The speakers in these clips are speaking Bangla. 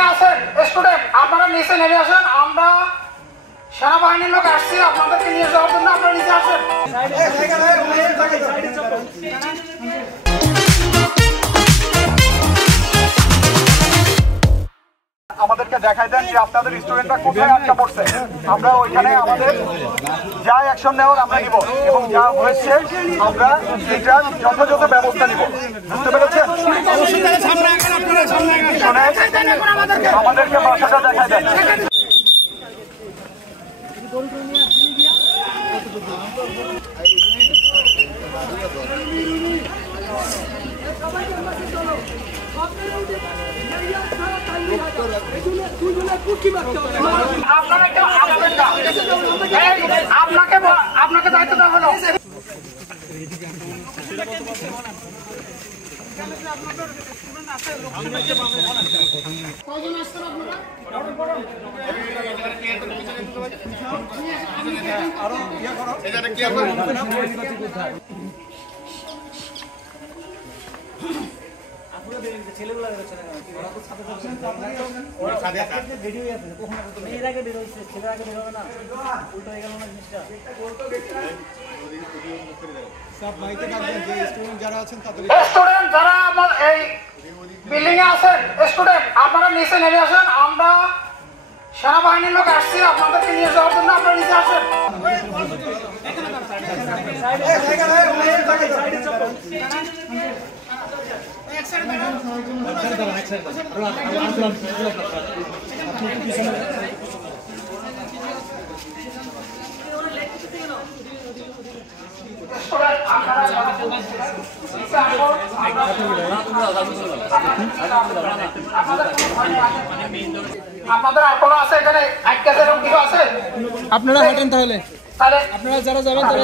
বিল্ডিং এ আছেন স্টুডেন্ট, আপনারা নিচে নেমে আসেন। আমরা সেনাবাহিনীর লোক আসছি আপনাদেরকে নিয়ে যাওয়ার জন্য, আপনারা নিচে আসেন। আমাদেরকে দেখাই দেন যে আপনাদের স্টুডেন্টরা কোথায় আটকা পড়ছে। আমরা ওইখানে আমাদের যা অ্যাকশন নেওয়ার আমরা নিব এবং যা হয়েছে আমরা এটার যথাযথ ব্যবস্থা নিব। বুঝতে পেরেছেন? আমাদেরকে বাসাটা দেখাই দেন। আপনাকে দায়িত্ব দেওয়া হলো। আপনারা নিচে নেমে আসেন। আমরা সেনাবাহিনীর লোক আসছি আপনাদেরকে নিয়ে যাওয়ার জন্য, আপনারা নিচে আসেন। আপনাদের আর কোনো আছে এখানে? কিছু আছে? আপনারা হাঁটেন তাহলে, আপনারা যারা যাবেন তারা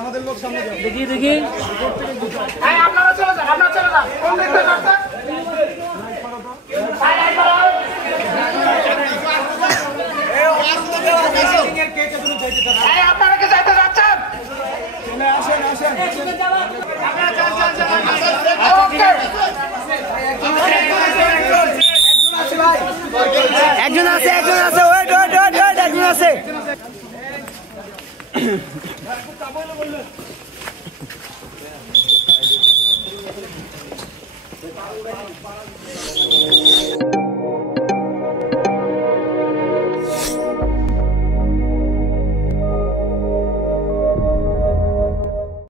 আমাদের লোক সামনে দেখি দেখি আপনারা চলে যান, আপনারা চলে যান। কোন দিক থেকে যাচ্ছেন? আপনারা কি যাইতে যাচ্ছেন? একজন আছে ওয়েট একজন আছে। Thank you.